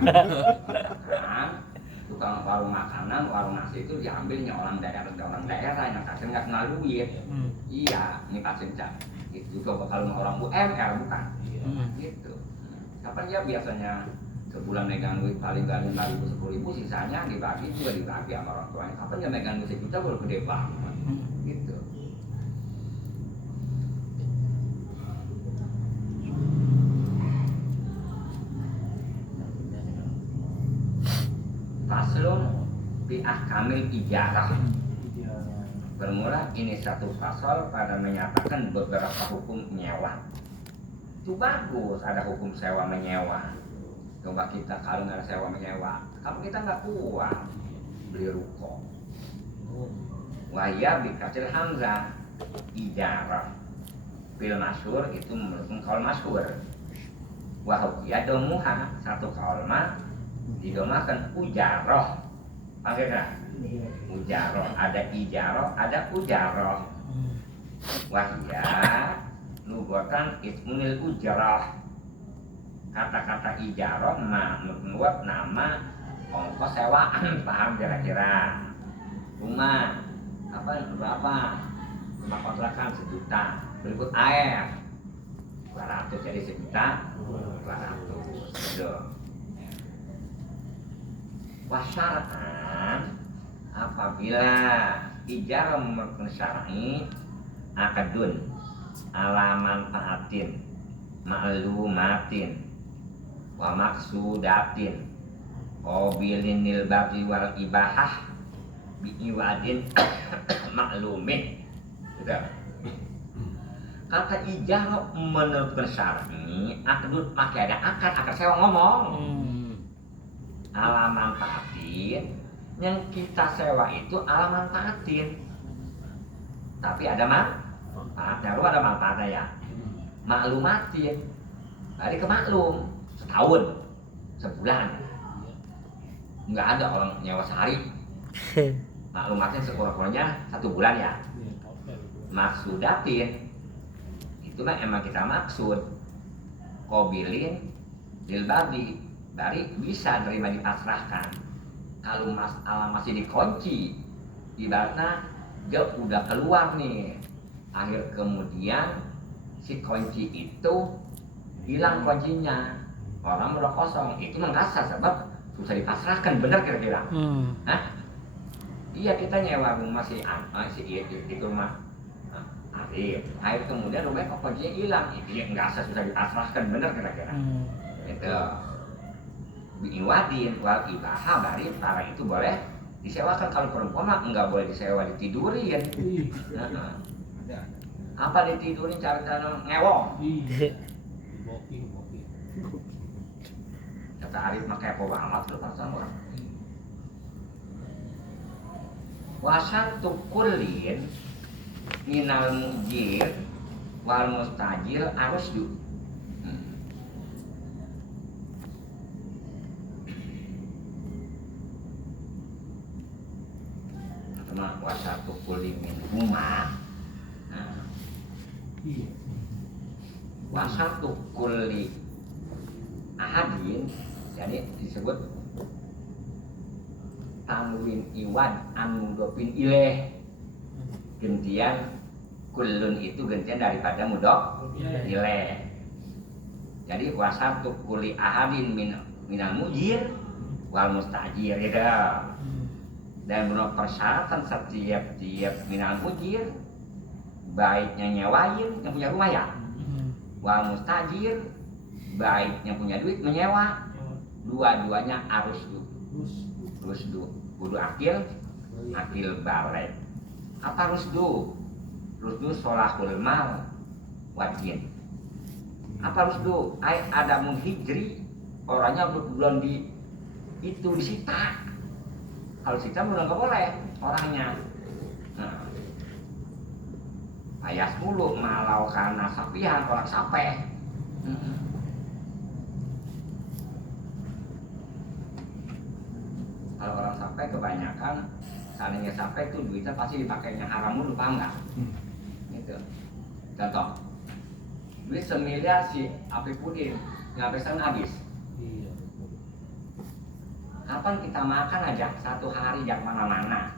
Kan tukang warung makanan, warung nasi itu diambilnya orang daerah yang kasih nggak kenal duit. Iya, ini pasti itu coba kalau orang UMR bukan gitu. Kapan dia biasanya sebulan megang duit paling gak 5.000, 10.000, sisanya dibagi sama orang tuanya. Kapan dia megang duit 1 juta baru gede banget gitu. Faslun bi ahkamil ijarah. Bermula ini satu fasal pada menyatakan beberapa hukum nyewa. Itu bagus ada hukum sewa menyewa. Coba kita kalau nggak sewa menyewa, kamu kita nggak kuat beli ruko. Wahya bikacil hamzah ijarah bil masyhur itu menurut kaul masyhur. Wahya domuha satu kaul mah didomakan ujaroh. Panggil kan? Ujaroh ada ijaroh ada ujaroh. Wahya lugotan ismunil ujarah. Kata-kata ijarah menurut nama ongkos sewaan, paham kira-kira. Rumah berapa? Rumah kontrakan 1 juta, berikut air 200, jadi 1 juta 200 gitu. Wasyar'an apabila ijarah menurut syar'i akadun alaman taatin ma'lumatin wa maksudatin qabilin lil babi wal ibahah bi iwadin maklumin. Gitu. Kata ijaro menurut syar'i akdut pakai ada akad sewa ngomong. Ala manfaatin yang kita sewa itu ala manfaatin. Tapi ada manfaatnya, lu ada manfaatnya ya. Maklumatin. Tadi ke maklum setahun, sebulan. Nggak ada orang nyewa sehari. Maklumatin sekurang-kurangnya 1 bulan ya. Maksudatin itu mah emang kita maksud qabilin lil babi dari bisa nerima dipasrahkan. Kalau masalah masih dikunci, ibaratnya dia udah keluar nih, akhir kemudian si kunci itu hilang kuncinya, orang udah kosong, itu mengkasar sebab susah dipasrahkan, bener kira-kira? Hah? Iya, kita nyewa rumah si itu rumah akhir kemudian rumahnya kok kuncinya hilang, itu ya nggak susah dipasrahkan, bener kira-kira? Itu biiwadin wal ibaha bari para itu boleh disewakan. Kalau perempuan mah nggak boleh disewa, ditidurin. Apa ditidurin, cara-cara ngewong. Kata Arif mah kepo banget lu pasang orang. Wasatu kullin minal mujir wal mustajir arusdu. Wasatu kulli min huma. Wasatu kulli ahadin, jadi disebut tanwin iwad an mudofin ileh. Gentian kullun itu gentian daripada mudhof ileh. Jadi wasatu kulli ahadin minal mujir wal mustajir gitu. Dan menurut persyaratan setiap minal mujir, baiknya nyewain yang punya rumah ya, wal mustajir baik yang punya duit menyewa, dua-duanya harus kudu akil balik. Apa rusdu sholahul mal wajin. Apa rusdu? Ada menghijri, orangnya belum disita. Kalau sita udah nggak boleh orangnya. Ayas mulu malau karena sapihan orang sape. Kalau orang sape kebanyakan salahnya sape itu duitnya pasti dipakainya haram mulu, paham nggak? Gitu. Contoh, duit 1 miliar si Apipudin nggak pesan habis. Kapan kita makan aja 1 hari yang mana-mana,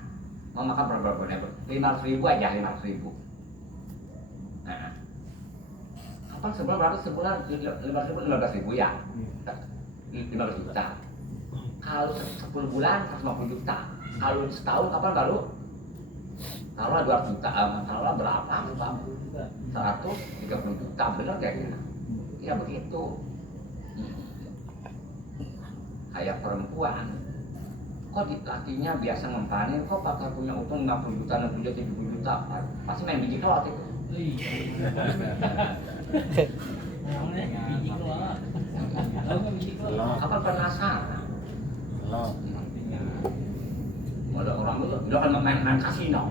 mau makan berapa 500.000 aja, 500.000. Nah, kapan sebulan berapa? Sebulan 15.000 ya, 15 juta. Kalau 10 bulan 150 juta. Kalau setahun kapan baru? Taruhlah 200 juta, taruhlah berapa? 130 juta, bener gak ya? Ya begitu. Kayak perempuan, kok lakinya biasa ngempanin, kok bakal punya utang 50 juta, 60 juta, 70 juta, pasti main biji kelot itu. Apa penasaran? Ada orang itu udah kan main kasino.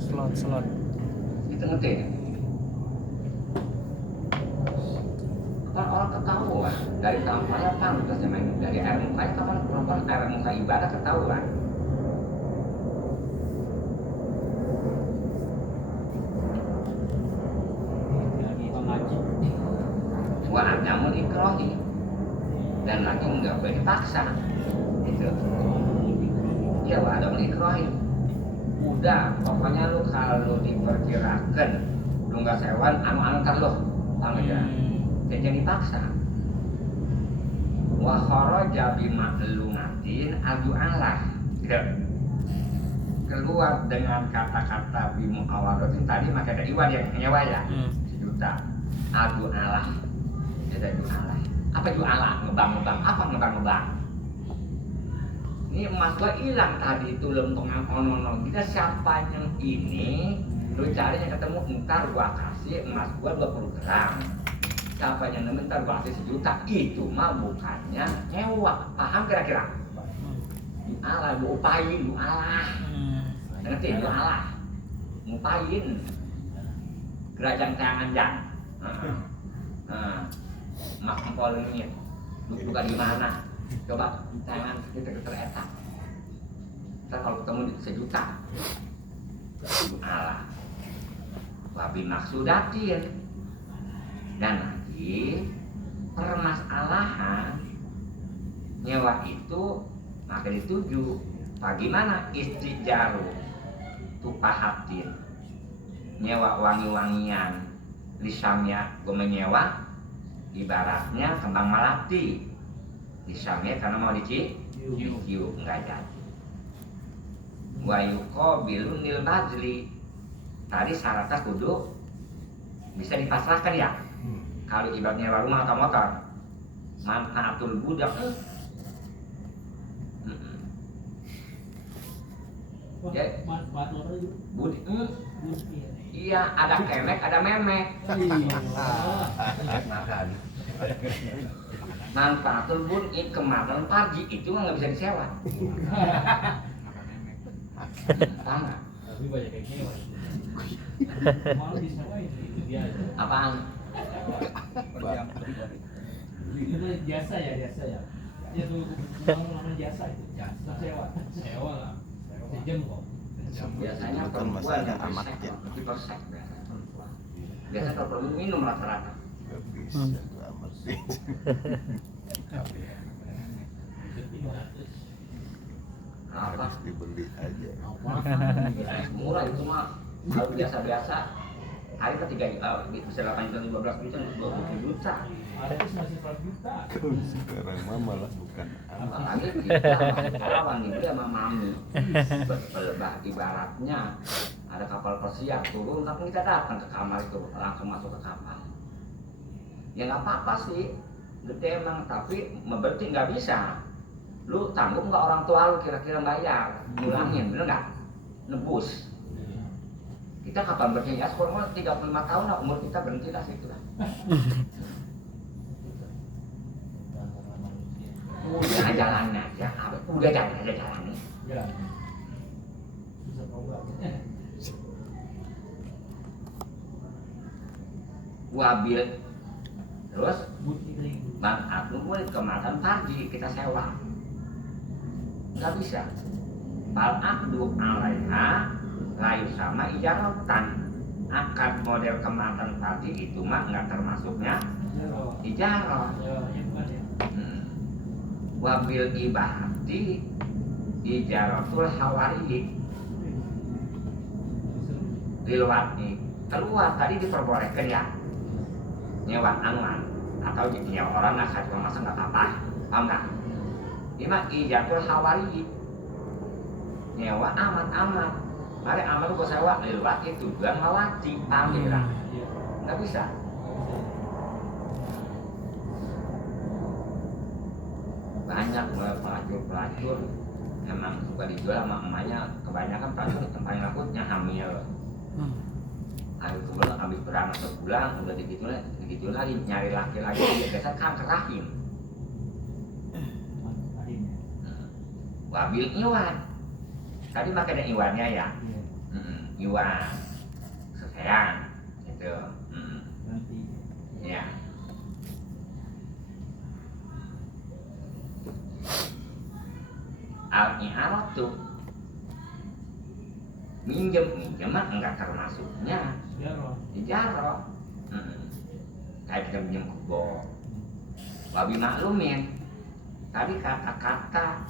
Slot. Itu ngerti? Kan orang ketahuan dari tampaknya pantasnya main, dari air mukanya kapan perempuan air muka ibadah ketahuan. Wa adamun ikrohi, dan lagi nggak boleh dipaksa. Itu. Iya, wa adamun ikrohi. Udah, pokoknya lu kalau diperkirakan lu nggak sewan, anu ntar lu, paham ya? Jangan dipaksa. Wa kharaja bi ma'lumatin adu'alah. Tidak. Keluar dengan kata-kata bi mu'awadatin tadi, maka ada iwan yang nyewa ya. 1 juta. Adu'alah. Tidak. kita jualan. Apa jualan? Ngebang. Apa ngebang? Ini emas gua hilang tadi itu lempengan onono. Kita siapa yang ini? Lu cari yang ketemu, ntar gua kasih emas gua 20 gram. Siapa yang nemu ntar gua kasih 1 juta. Itu mah bukannya nyewa. Paham kira-kira? Allah, lu upayin, lu Allah. Ngerti? Lu Allah. Ngupayin. Kerajaan tangan jang. Mak empol ini. Lu buka di mana? Coba tangan kita etak. Ntar kalau ketemu di 1 juta. Lu Allah. Wabi maksudatin. Dan nanti permasalahan nyewa itu maka dituju bagaimana istijaru tupahatin nyewa wangi-wangian lisamnya gue menyewa ibaratnya kembang melati lisamnya karena mau dicium enggak jadi wa yuqabilun lil bajli tadi syaratnya kudu bisa dipasrahkan ya. Kalau ibaratnya rumah atau motor manfaatul budak ya manfaat orang itu budi iya ada kemek ada memek manfaatul budi kemarin pagi itu nggak bisa disewa paham nggak? tapi banyak yang nyewa malah disewa itu dia aja Apaan? itu jasa ya ya tuh namanya jasa itu sewa lah sejam kok Biasanya bukan perempuan masalah yang amat berseks, ya. hiperseks biasanya kalau perempuan minum rata-rata Gak bisa gua amat sih. apa? Harus dibeli aja. Murah itu mah kalau biasa-biasa hari ketiga bisa 8 juta 12 juta 20 juta artis masih 4 juta Kalau sekarang mah malah bukan amat. apalagi kita masih kawan itu sama mami lebah ibaratnya ada kapal pesiar turun tapi kita datang ke kamar itu langsung masuk ke kapal ya nggak apa-apa sih gede emang tapi berarti nggak bisa lu tanggung nggak orang tua lu kira-kira bayar ngulangin bener nggak nebus kita kapan berhenti ya sekolah 35 tahun lah umur kita berhenti lah situ lah udah jalan aja udah jalan aja jalannya ya bisa coba wabil terus bukti bang Abdul boleh kemarin pagi kita sewa nggak bisa bal abdu alaiha layu sama ijaratan akad model kemarin pagi itu mah nggak termasuknya ijarah ya yang bukan ya wabil ibahati ijaratul hawari dilwati keluar tadi diperbolehkan ya nyewa anuan atau nyewa orang nggak kasih masa nggak apa-apa paham nggak ini mah ijaratul hawari nyewa amat mari amat lu sewa lewat itu juga melati paham ya nggak bisa banyak pelacur emang suka dijual sama emaknya kebanyakan pelacur yang paling takutnya hamil hari kemudian habis beranak sebulan udah begitu lagi nyari laki lagi biasa kanker rahim wabil iwan tadi makanya iwannya ya iwan sesean gitu ya al-i'aratu minjem mah enggak termasuknya ijarah kayak kita minjem kubo wabi maklumin tadi kata-kata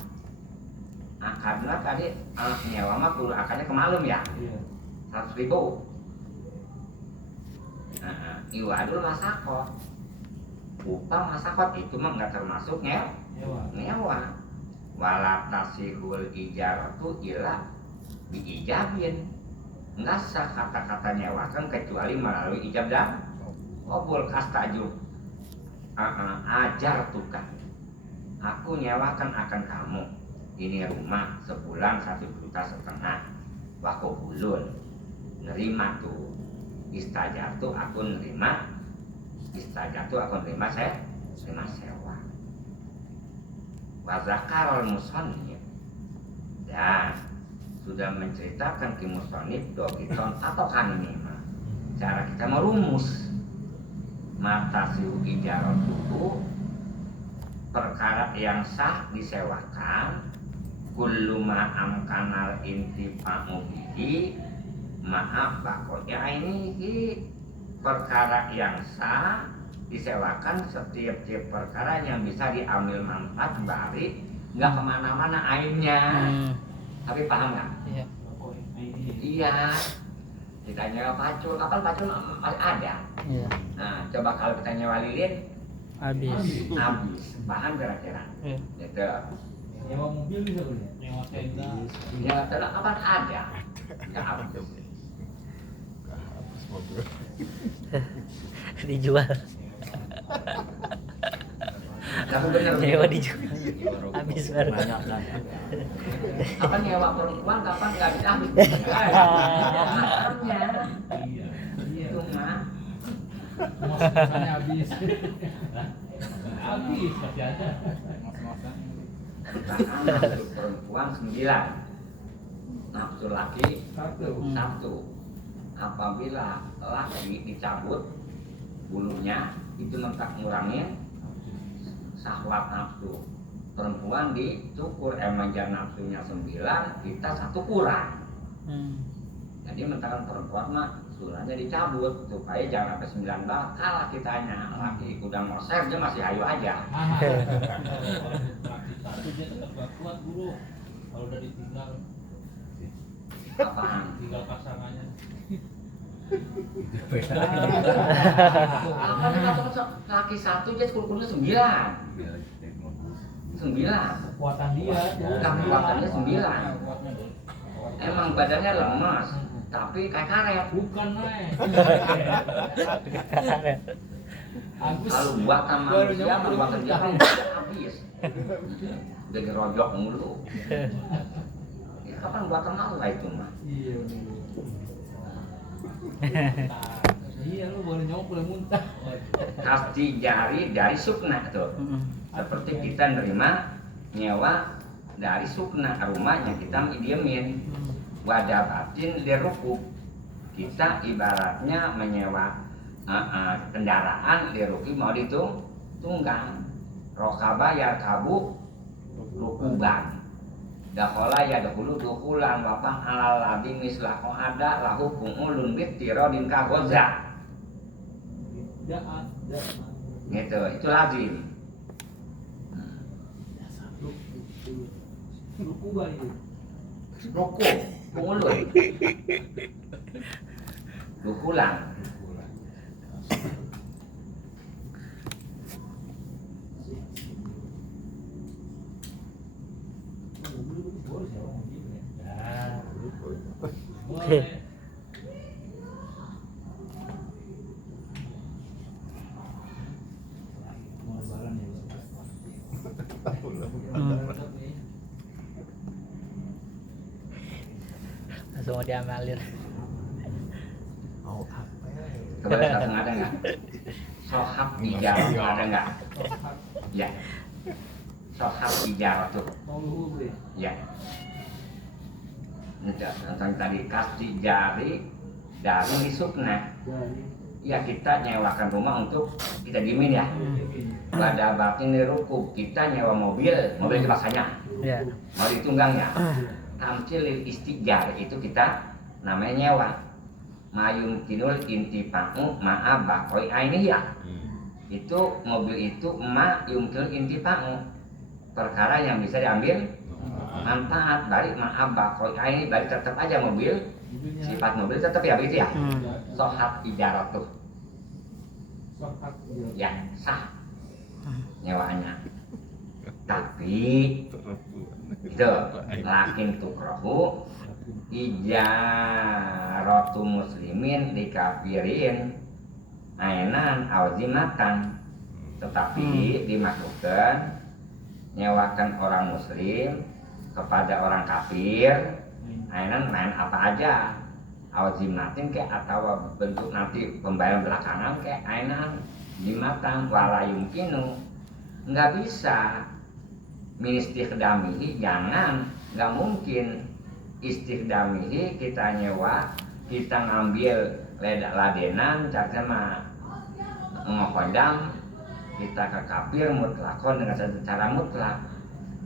akadnya tadi nyewa mah kudu akadnya kemalum ya 100.000 iwadul masakot upah masakot itu mah enggak termasuk nyewa wala tasihul ijaratu ila biijabin nggak sah kata-kata nyewakan kecuali melalui ijab dan qabul kastajub ajar tukang, aku nyewakan akan kamu ini rumah sebulan 1,5 juta. Wako bulun nerima tuh istajah tuh aku nerima saya terima sewa. Wazakarul musonib, dan sudah menceritakan ke musonib dokiton atau kanima cara kita merumus mata siu ijarot itu perkara yang sah disewakan kullu ma'am kanal intifa'u bihi, maaf pokoknya ini perkara yang sah disewakan setiap perkara yang bisa diambil manfaat bari nggak kemana-mana airnya. Tapi paham nggak? Iya. Iya. Kita nyewa pacul, kapal pacul masih ada. Iya. Nah, coba kalau kita nyewa lilin Habis. paham kira-kira? Iya. Gitu. Nyewa mobil bisa boleh. Nyewa tenda. Ya, telah kapan ada? Nggak habis. Nggak habis mobil. Dijual. Tapi bener Nyewa gitu. dijual. Habis baru. Kapan nyewa perempuan, kapan nggak bisa habis. Makanya Iya. itu mah. Mas-masannya habis. Habis pasti ada. Misalkan nafsu perempuan 9, nafsu laki 1. Apabila laki dicabut bulunya itu ngurangin syahwat nafsu. Perempuan dicukur emang nafsunya 9, kita 1 kurang. Jadi mentang perempuan mah sulanya dicabut supaya jangan sampai 9 kalah kitanya. Laki udah moser dia masih ayu aja. Satu dia tetap gak kuat bro. Kalau udah ditinggal, Apaan? tinggal pasangannya. Apa nih laki 1 dia kulkulnya 9. Kekuatan dia tuh. Kekuatannya 9. Emang badannya lemas, tapi kayak karet. Bukan Agus. Kalau buatan manusia buatan dia kan udah habis. Udah dirojok mulu. Ya, kapan buatan Allah itu mah? Iya benar. Iya lu boleh nyok boleh muntah. Kasti jari dari sukna tuh. Seperti kita nerima nyewa dari sukna rumahnya kita diemin. Wadah batin dirukuk. Kita ibaratnya menyewa kendaraan diruki mau ditunggang. Rokaba ya kabu rukuban. Dakola ya dahulu dukulan wapang alal labi mislako ada lahu pungulun bit tirodin kagoza. Gitu, itu lazim. Rukuban itu. Ruku, pungulun. Dukulan. Langsung mau diamalin. Mau apa ya? Kebetulan datang ada nggak? Sohab ijarah ada nggak? Ya. Sohab ijarah tuh. Mau luhur deh. Ya. Tentang tadi kasti jari dari sukna. Ya kita nyewakan rumah untuk kita diemin ya. Pada batin dirukuk kita nyewa mobil itu bahasanya. Iya. Mau ditunggang ya. Tamcil istijar itu kita namanya nyewa. Mayum kinul intifa'u ma'a bakoi ini ya. Itu mobil itu ma yumkil intifa'u. Perkara yang bisa diambil manfaat balik ma'a bakoi ini balik tetap aja mobil. Sifat mobil tetap ya begitu ya. Sohat ijarah tuh. Ya sah nyewaannya. Tapi itu lakin tukrohu ijaratu muslimin dikafirin ainan auzimatan. tetapi dimasukkan nyewakan orang muslim kepada orang kafir, mainan main apa aja, jimnatin kayak atau bentuk nanti pembayaran belakangan kayak mainan jimatan wala yumkinu, nggak bisa ministikhdamihi, jangan, nggak mungkin istikhdamihi kita nyewa, kita ngambil ladenan caranya mengkodam kita ke kafir mutlakon dengan secara mutlak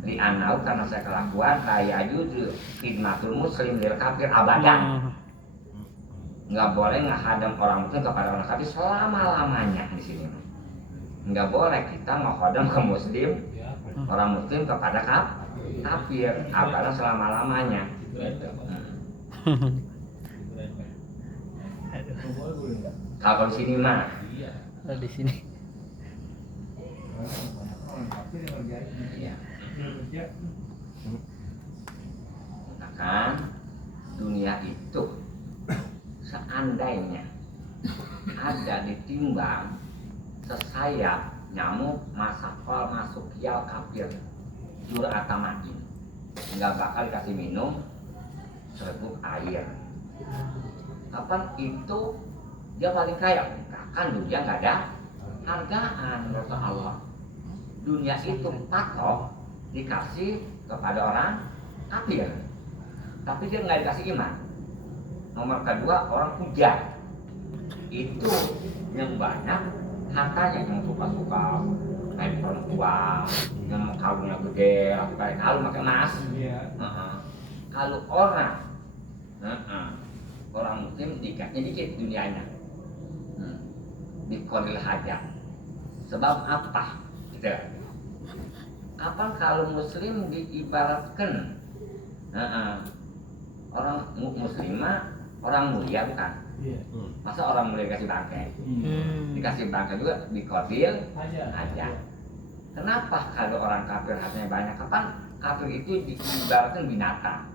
li anau karena saya kelakuan la yujuz khidmatul muslim lil kafir abadan, nggak boleh ngahadam orang muslim kepada orang kafir selama-lamanya di sini. Nggak boleh kita ngahadam ke muslim, orang muslim kepada kafir abadan selama-lamanya. Kalau di sini mah Oh, di sini. ya. Maka dunia itu seandainya ada ditimbang sesayap nyamuk masakol masuk kial kafir juratamain, nggak bakal dikasih minum serbuk air. Kapan itu dia paling kaya? Kan dunia nggak ada hargaan kata Allah. Dunia itu patok dikasih kepada orang kafir, tapi dia nggak dikasih iman. Nomor kedua orang puja, itu yang banyak hartanya, yang suka-suka kayak perempuan, yang kalungnya gede, kayak kalung pakai emas. Kalau orang orang muslim dikasihnya dikit dunianya, biqadril hajat. Sebab apa? Gitu. Kapan kalau muslim diibaratkan orang muslimah orang mulia bukan? Masa orang mulia dikasih bangkai? Dikasih bangkai juga biqadril hajat. Kenapa kalau orang kafir hartanya banyak? Kapan kafir itu diibaratkan binatang?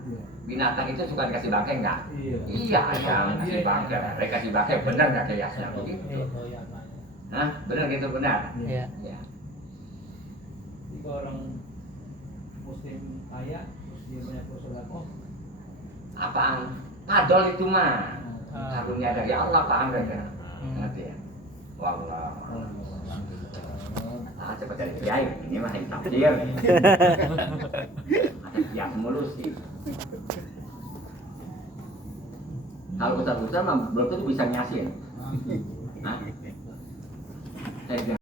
Binatang itu suka dikasih bangkai enggak? Iya, yang dikasih bangkai. Mereka kasih bangkai benar enggak kiasnya begitu? Hah? Benar gitu benar? Iya. Ya. Jika orang muslim kaya, terus dia banyak bersedekah, Apaan? Padol itu mah. Karunia dari Allah paham mereka. Ngerti ya? Wallah. Cepat dari kiai, ini mah yang tafsir. Ada kiai mulu sih. Kalau besar-besar mah belum tentu bisa nyasin. Hah?